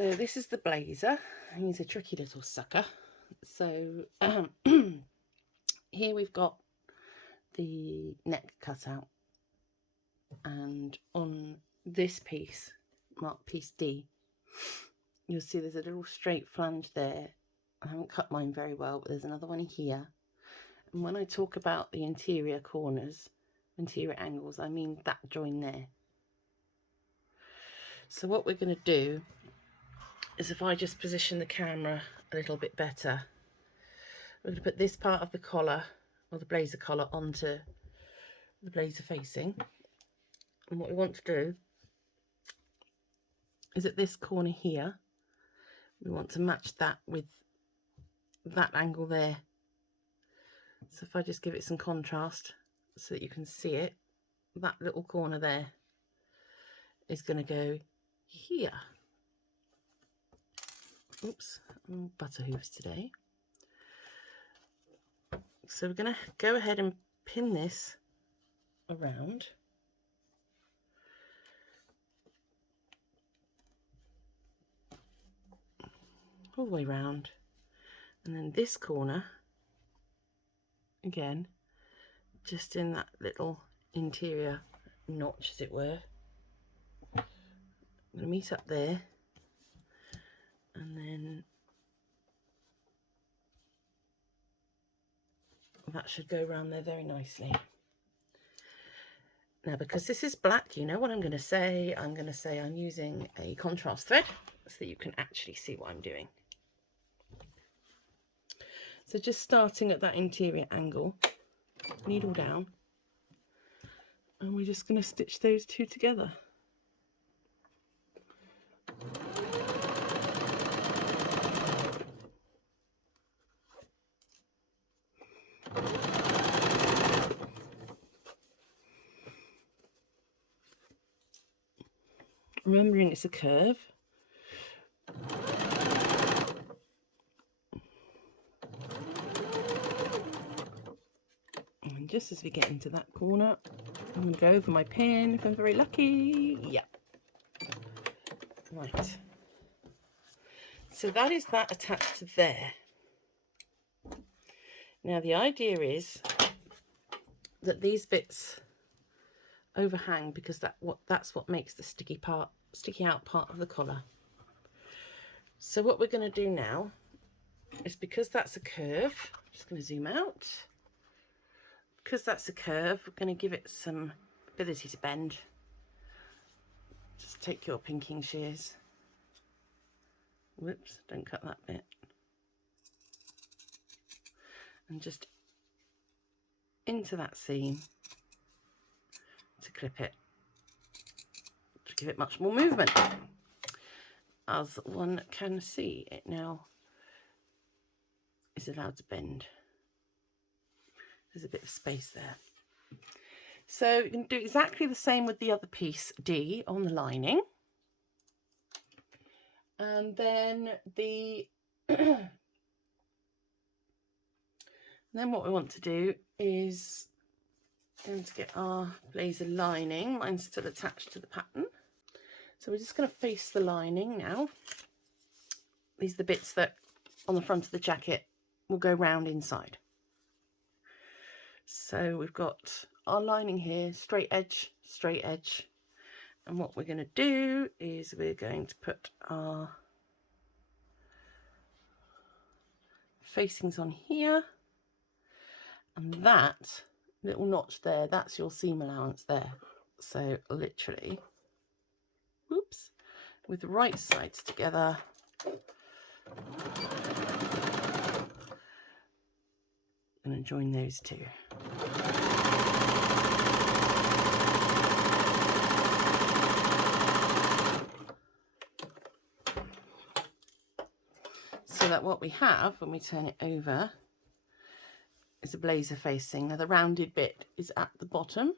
So this is the blazer. He's a tricky little sucker. So here we've got the neck cut out, and on this piece, marked piece D, you'll see there's a little straight flange there. I haven't cut mine very well, but there's another one here. And when I talk about the interior corners, interior angles, I mean that join there. So what we're going to do is, if I just position the camera a little bit better, we're going to put this part of the collar, or the blazer collar, onto the blazer facing. And what we want to do is at this corner here, we want to match that with that angle there. So if I just give it some contrast so that you can see it, that little corner there is going to go here. Oops, butter hooves today. So we're going to go ahead and pin this around. All the way round. And then this corner, again, just in that little interior notch, as it were. I'm going to meet up there, and then that should go around there very nicely. Now, because this is black, you know what I'm going to say. I'm going to say I'm using a contrast thread so that you can actually see what I'm doing. So just starting at that interior angle, needle down, and we're just going to stitch those two together. Remembering it's a curve. And just as we get into that corner, I'm going to go over my pin if I'm very lucky. Yeah. Right. So that is that attached to there. Now the idea is that these bits overhang, because that's what makes the sticky out part of the collar. So what we're going to do now is, because that's a curve, I'm just going to zoom out. Because that's a curve, we're going to give it some ability to bend. Just take your pinking shears. Whoops, don't cut that bit. And just into that seam to clip it, to give it much more movement. As one can see, it now is allowed to bend. There's a bit of space there. So you can do exactly the same with the other piece D on the lining. And then then what we want to do is going to get our blazer lining. Mine's still attached to the pattern. So we're just going to face the lining now. These are the bits that on the front of the jacket will go round inside. So we've got our lining here, straight edge, straight edge. And what we're going to do is we're going to put our facings on here. And that little notch there, that's your seam allowance there. So literally, whoops, with the right sides together, I'm going to join those two. So that what we have when we turn it over is a blazer facing. Now the rounded bit is at the bottom.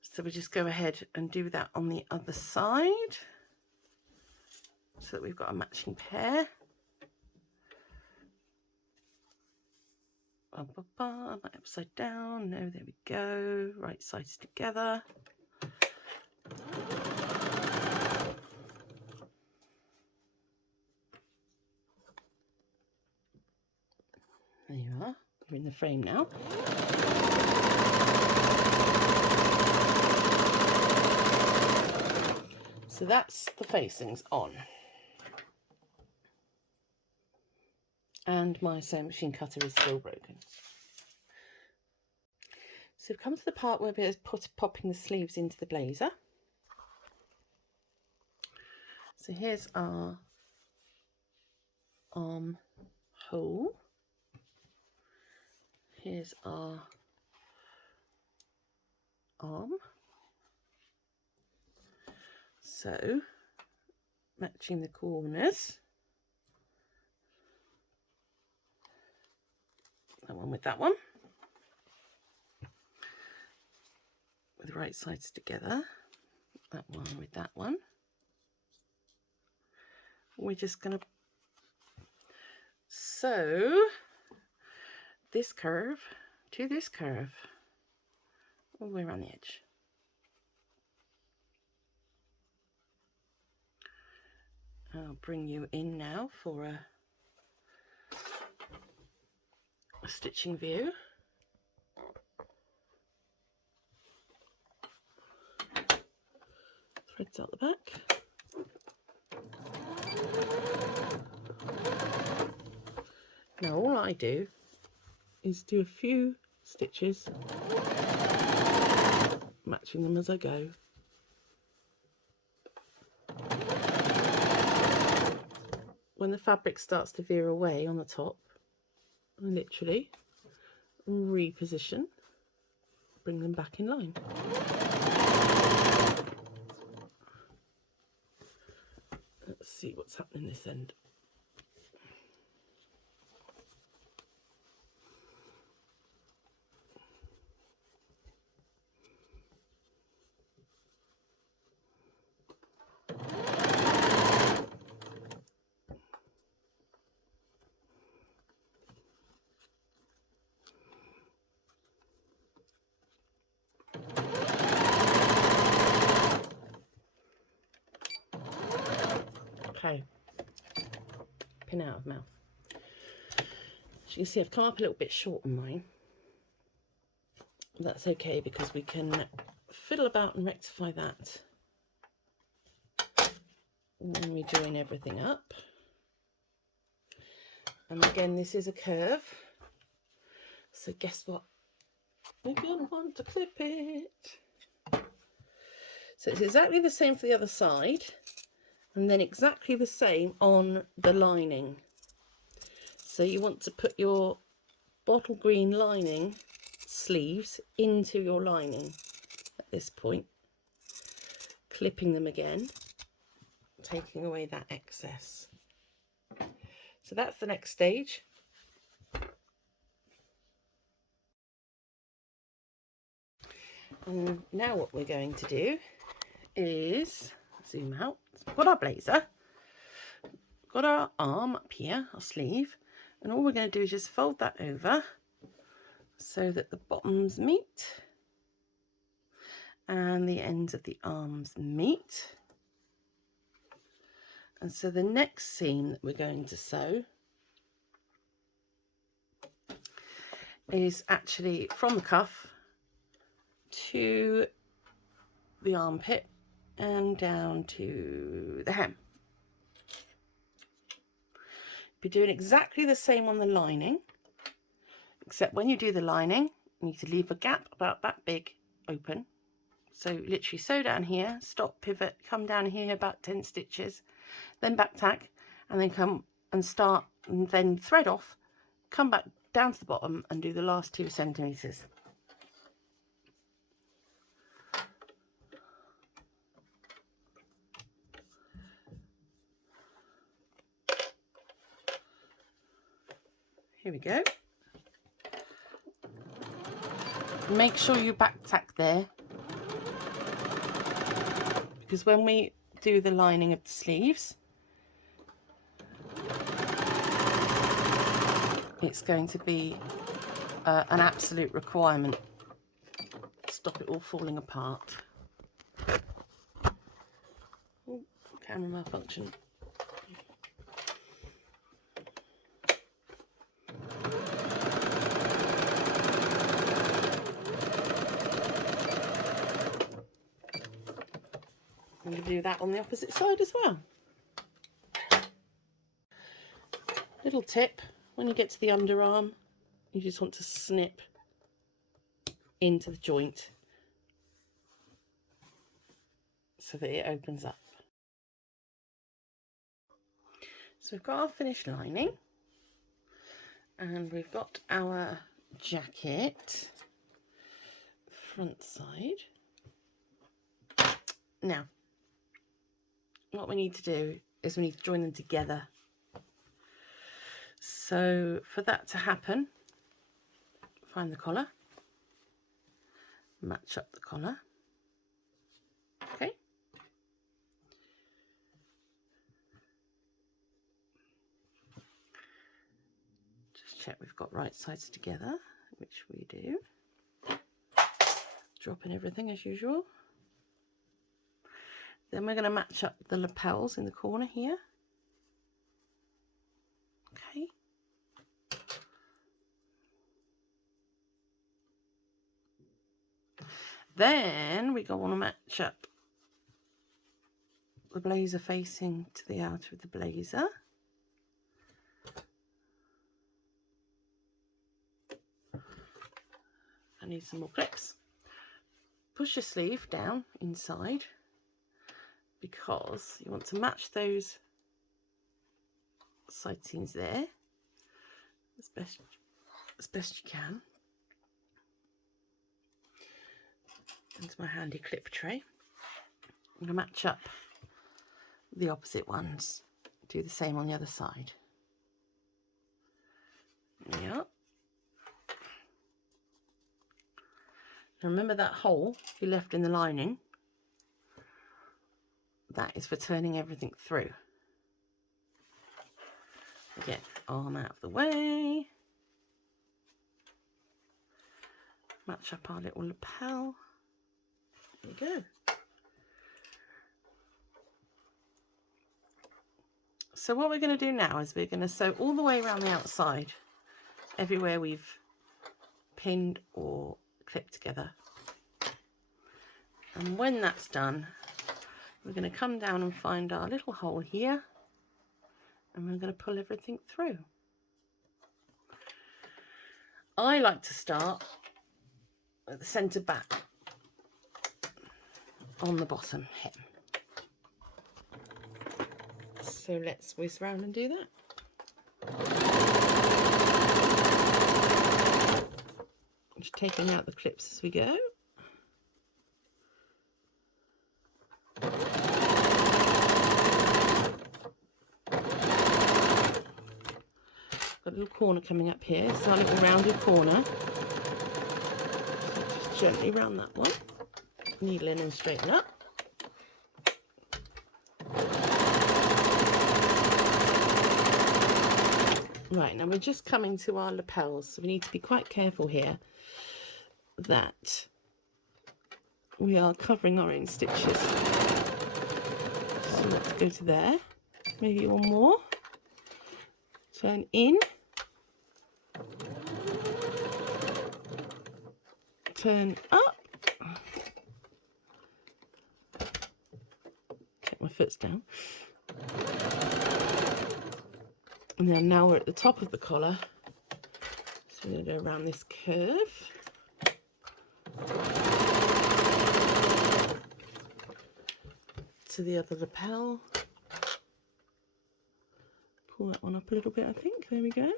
So we just go ahead and do that on the other side, so that we've got a matching pair. Am I upside down? No, there we go. Right sides together. We're in the frame now. So that's the facings on. And my sewing machine cutter is still broken. So we've come to the part where we're popping the sleeves into the blazer. So here's our arm hole. Here's our arm. So matching the corners. That one with that one. With the right sides together. That one with that one. We're just going to sew this curve to this curve all the way around the edge. I'll bring you in now for a stitching view. Threads out the back. Now all I do is do a few stitches, matching them as I go. When the fabric starts to veer away on the top, I literally reposition, bring them back in line. Let's see what's happening this end. Okay, pin out of mouth. As you can see, I've come up a little bit short on mine. That's okay because we can fiddle about and rectify that when we join everything up. And again, this is a curve, so guess what? We're going to want to clip it. So it's exactly the same for the other side, and then exactly the same on the lining. So you want to put your bottle green lining sleeves into your lining at this point, clipping them again, taking away that excess. So that's the next stage. And now what we're going to do is zoom out. We've got our blazer, got our arm up here, our sleeve, and all we're going to do is just fold that over so that the bottoms meet and the ends of the arms meet. And so the next seam that we're going to sew is actually from the cuff to the armpit and down to the hem. Be doing exactly the same on the lining, except when you do the lining, you need to leave a gap about that big open. So literally sew down here, stop, pivot, come down here about 10 stitches, then back tack, and then come and start, and then thread off, come back down to the bottom and do the last 2 centimeters. Here we go. Make sure you back tack there, because when we do the lining of the sleeves, it's going to be an absolute requirement. Stop it all falling apart. Oh, camera malfunction. do that on the opposite side as well. Little tip, when you get to the underarm, you just want to snip into the joint so that it opens up. So we've got our finished lining and we've got our jacket front side. Now, what we need to do is we need to join them together. So for that to happen, find the collar, match up the collar, okay. Just check we've got right sides together, which we do. Dropping everything as usual. Then we're going to match up the lapels in the corner here. Okay. Then we go on to match up the blazer facing to the outer of the blazer. I need some more clips. Push your sleeve down inside because you want to match those side seams there as best you can. Into my handy clip tray. I'm going to match up the opposite ones. Do the same on the other side. Yep. Now remember that hole you left in the lining? That is for turning everything through. Get arm out of the way. Match up our little lapel. There you go. So what we're going to do now is we're going to sew all the way around the outside, everywhere we've pinned or clipped together. And when that's done, we're going to come down and find our little hole here, and we're going to pull everything through. I like to start at the centre back on the bottom hem. So let's whiz round and do that. Just taking out the clips as we go. Got a little corner coming up here. It's our little rounded corner. So just gently round that one. Needle in and straighten up. Right, now we're just coming to our lapels, so we need to be quite careful here that we are covering our own stitches. So let's go to there, maybe one more, turn in, turn up, check my foot's down. And then now we're at the top of the collar, so we're going to go around this curve. To the other lapel. Pull that one up a little bit, I think. There we go.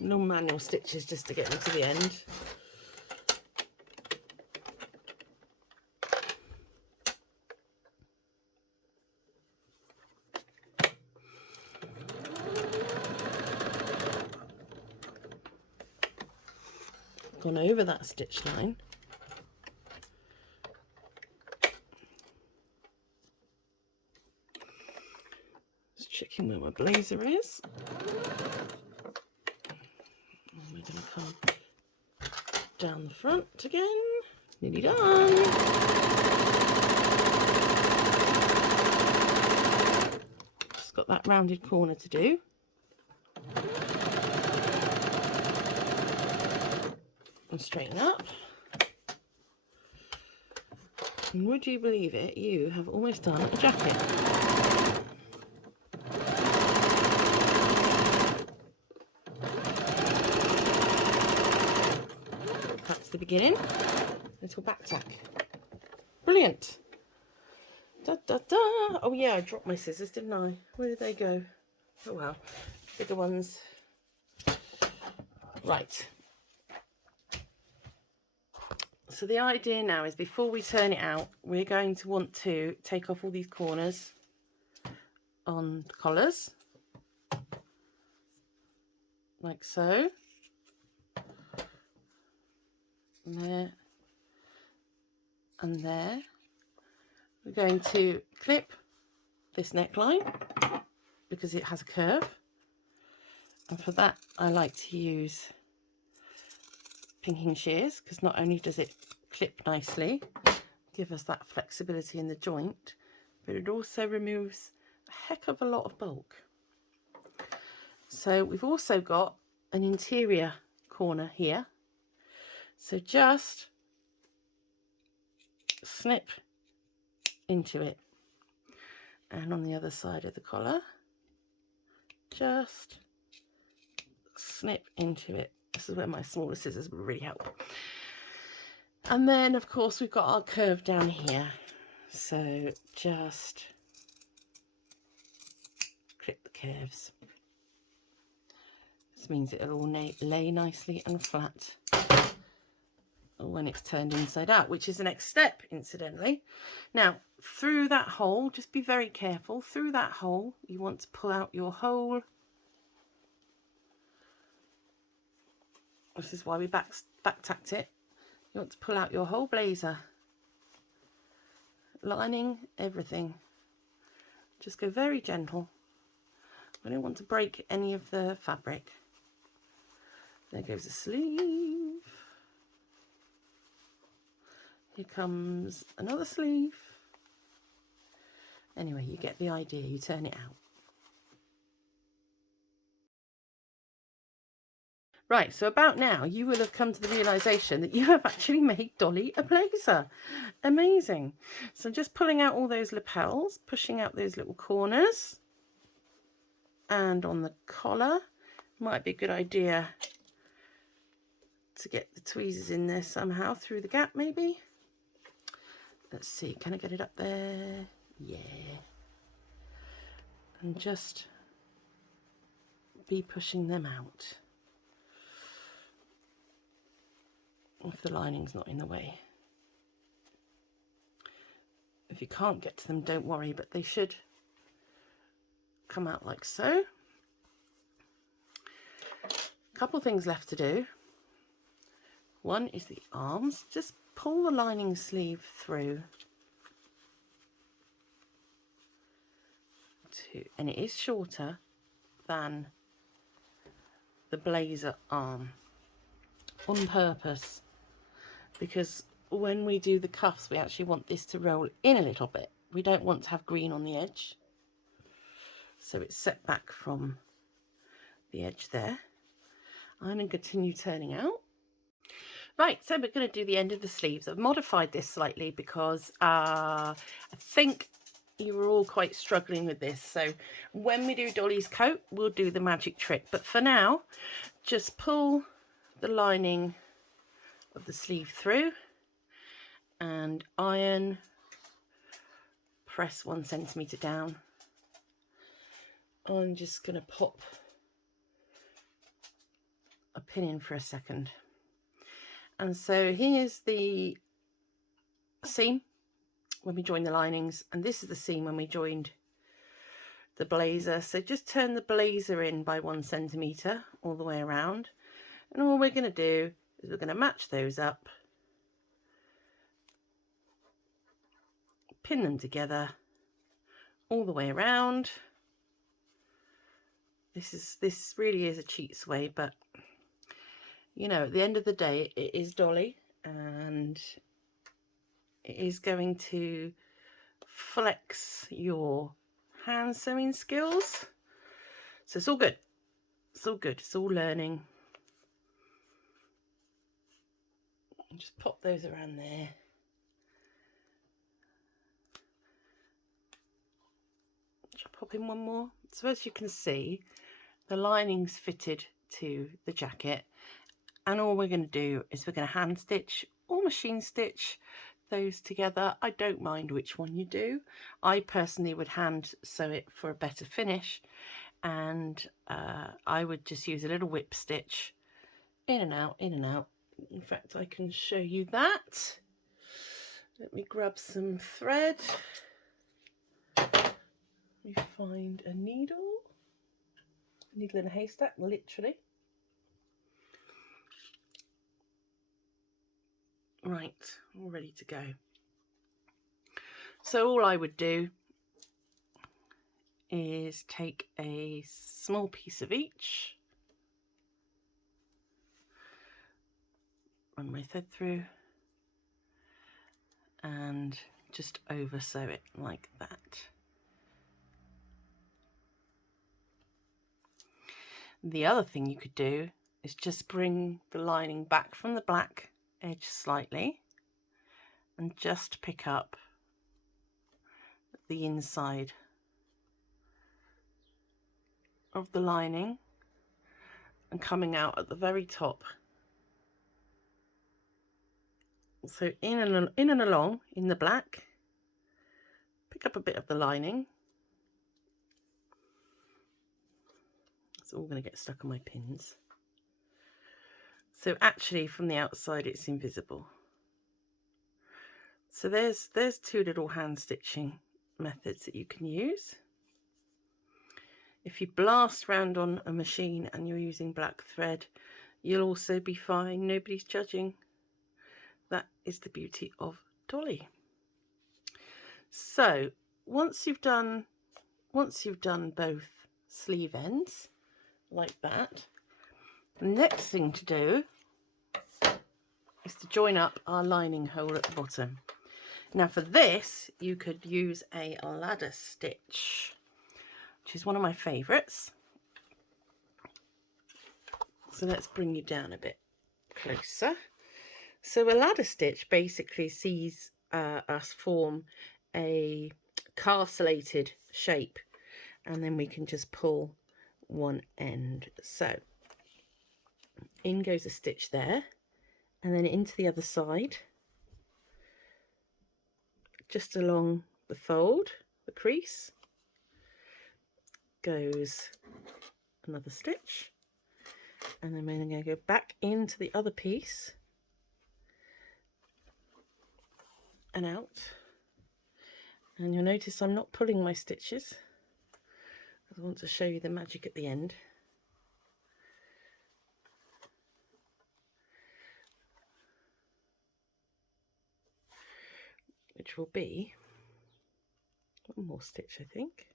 No manual stitches just to get me to the end. Gone over that stitch line. Just checking where my blazer is. And we're going to come down the front again. Nearly done. Just got that rounded corner to do. and straighten up. And would you believe it, you have almost done a jacket. That's the beginning. Little back tack. Brilliant. Da, da, da. Oh yeah, I dropped my scissors, didn't I? Where did they go? Oh well, bigger ones. Right. So the idea now is before we turn it out, we're going to want to take off all these corners on the collars, like so. And there and there. We're going to clip this neckline because it has a curve, and for that I like to use pinking shears, because not only does it clip nicely, give us that flexibility in the joint, but it also removes a heck of a lot of bulk. So we've also got an interior corner here, so just snip into it, and on the other side of the collar just snip into it. This is where my smaller scissors would really help. And then of course we've got our curve down here, so just clip the curves. This means it'll all lay nicely and flat when it's turned inside out, which is the next step, incidentally. Now, through that hole, just be very careful. Through that hole, you want to pull out your whole. This is why we back tacked it. You want to pull out your whole blazer, lining, everything. Just go very gentle. I don't want to break any of the fabric. There goes the sleeve. Here comes another sleeve. Anyway, you get the idea, you turn it out. Right, so about now you will have come to the realization that you have actually made Dolly a blazer. Amazing. So just pulling out all those lapels, pushing out those little corners, and on the collar, might be a good idea to get the tweezers in there somehow through the gap maybe. Let's see, can I get it up there? Yeah. And just be pushing them out if the lining's not in the way. If you can't get to them, don't worry, but they should come out like so. A couple things left to do. One is the arms. Just pull the lining sleeve through and it is shorter than the blazer arm on purpose, because when we do the cuffs we actually want this to roll in a little bit. We don't want to have green on the edge, so it's set back from the edge there. I'm going to continue turning out. Right, so we're going to do the end of the sleeves. I've modified this slightly because I think you were all quite struggling with this. So when we do Dolly's coat, we'll do the magic trick. But for now, just pull the lining of the sleeve through and iron, press 1 centimetre down. I'm just going to pop a pin in for a second. And so here's the seam when we join the linings, and this is the seam when we joined the blazer. So just turn the blazer in by 1 centimetre all the way around, and all we're going to do is we're going to match those up, pin them together all the way around. This really is a cheat sway, but you know, at the end of the day, it is Dolly, and it is going to flex your hand sewing skills. So it's all good. It's all good. It's all learning. just pop those around there. Shall I pop in one more? So as you can see, the lining's fitted to the jacket, and all we're going to do is we're going to hand stitch or machine stitch those together. I don't mind which one you do. I personally would hand sew it for a better finish, and I would just use a little whip stitch in and out, in and out. In fact, I can show you that. Let me grab some thread. Let me find a needle. Needle in a haystack, literally. Right, all ready to go. So all I would do is take a small piece of each, run my thread through, and just over sew it like that. The other thing you could do is just bring the lining back from the black edge slightly and just pick up the inside of the lining and coming out at the very top. So in and along in the black, pick up a bit of the lining. It's all going to get stuck on my pins. So actually from the outside it's invisible. So there's two little hand stitching methods that you can use. If you blast round on a machine and you're using black thread, you'll also be fine. Nobody's judging. That is the beauty of Dolly. So once you've done both sleeve ends like that, the next thing to do is to join up our lining hole at the bottom. Now for this you could use a ladder stitch, which is one of my favourites. So let's bring you down a bit closer. So a ladder stitch basically sees us form a castellated shape, and then we can just pull one end. So in goes a stitch there, and then into the other side, just along the fold, the crease, goes another stitch, and then we're going to go back into the other piece and out. And you'll notice I'm not pulling my stitches. I want to show you the magic at the end. Which will be one more stitch, I think.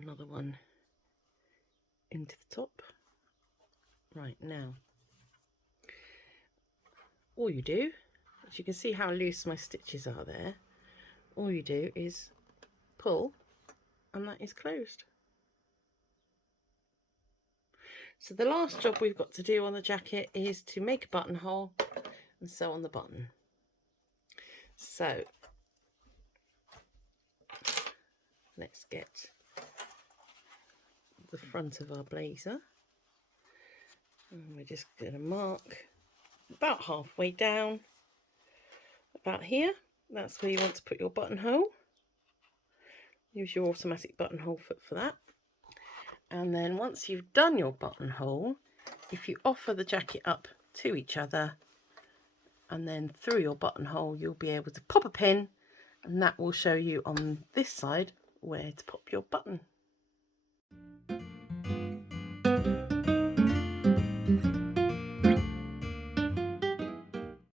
Another one into the top. Right, now all you do, as you can see how loose my stitches are there, all you do is pull and that is closed. So the last job we've got to do on the jacket is to make a buttonhole and sew on the button. So let's get the front of our blazer, and we're just going to mark about halfway down, about here. That's where you want to put your buttonhole. Use your automatic buttonhole foot for that. And then once you've done your buttonhole, if you offer the jacket up to each other and then through your buttonhole, you'll be able to pop a pin, and that will show you on this side where to pop your button.